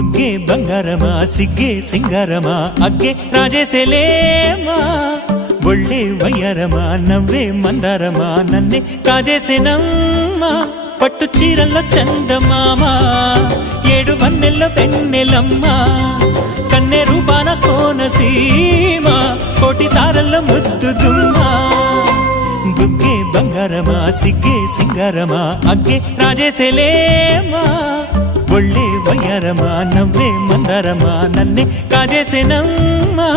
బుగ్గే బంగారమా సిగ్గే సింగారమా అగ్గే రాజేసేలేమా ఒళ్ళే వయ్యారమా నవ్వే మందారమా నన్నే కాజేసేనమ్మా పట్టు చీరల్లో చందమామా ఏడు వన్నెల్ల వెన్నెలమ్మా కన్నె రూపాన కోనసీమ కోటి తారల్ల ముద్దుదుమ్మా బుగ్గే బంగారమా సిగ్గే సింగారమా అగ్గే రాజేసేలేమా ఒళ్ళే వయ్యారమా నవ్వే మందారమా నన్నే కాజేసేనమ్మా